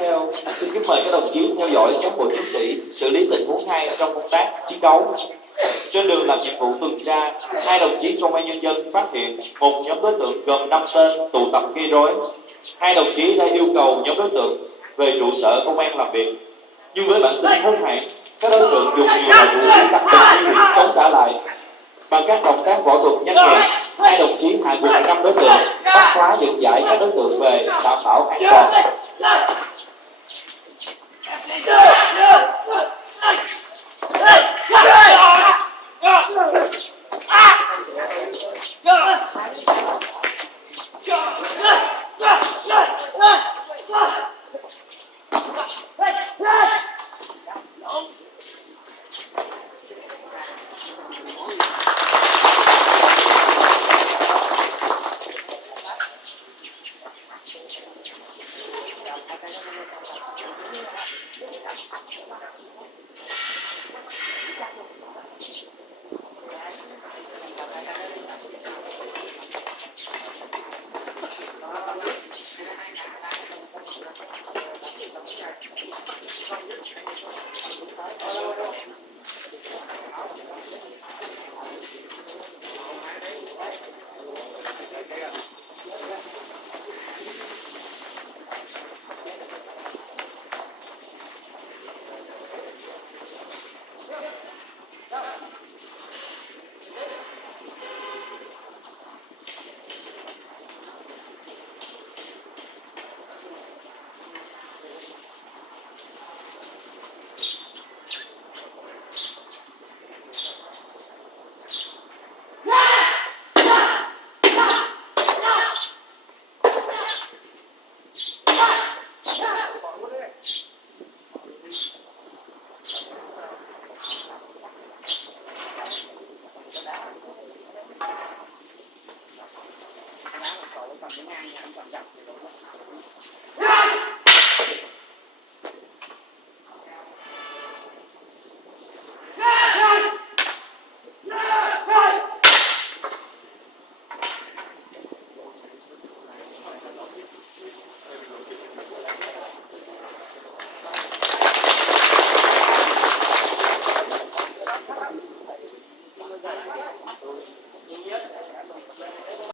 theo, xin kính mời các đồng chí theo dõi cán bộ chiến sĩ xử lý tình huống 2 trong công tác chiến đấu. Trên đường làm nhiệm vụ tuần tra, 2 đồng chí công an nhân dân phát hiện một nhóm đối tượng gồm 5 tên tụ tập gây rối. 2 đồng chí đã yêu cầu nhóm đối tượng về trụ sở công an làm việc. Nhưng với bản tính hung hãn, các đối tượng dùng nhiều loại vũ khí đặc biệt nguy hiểm chống trả lại. Bằng các động tác võ thuật nhanh nhẹn, 2 đồng chí hạ gục 5 đối tượng, bắt khóa dẫn giải các đối tượng về đảm bảo an toàn.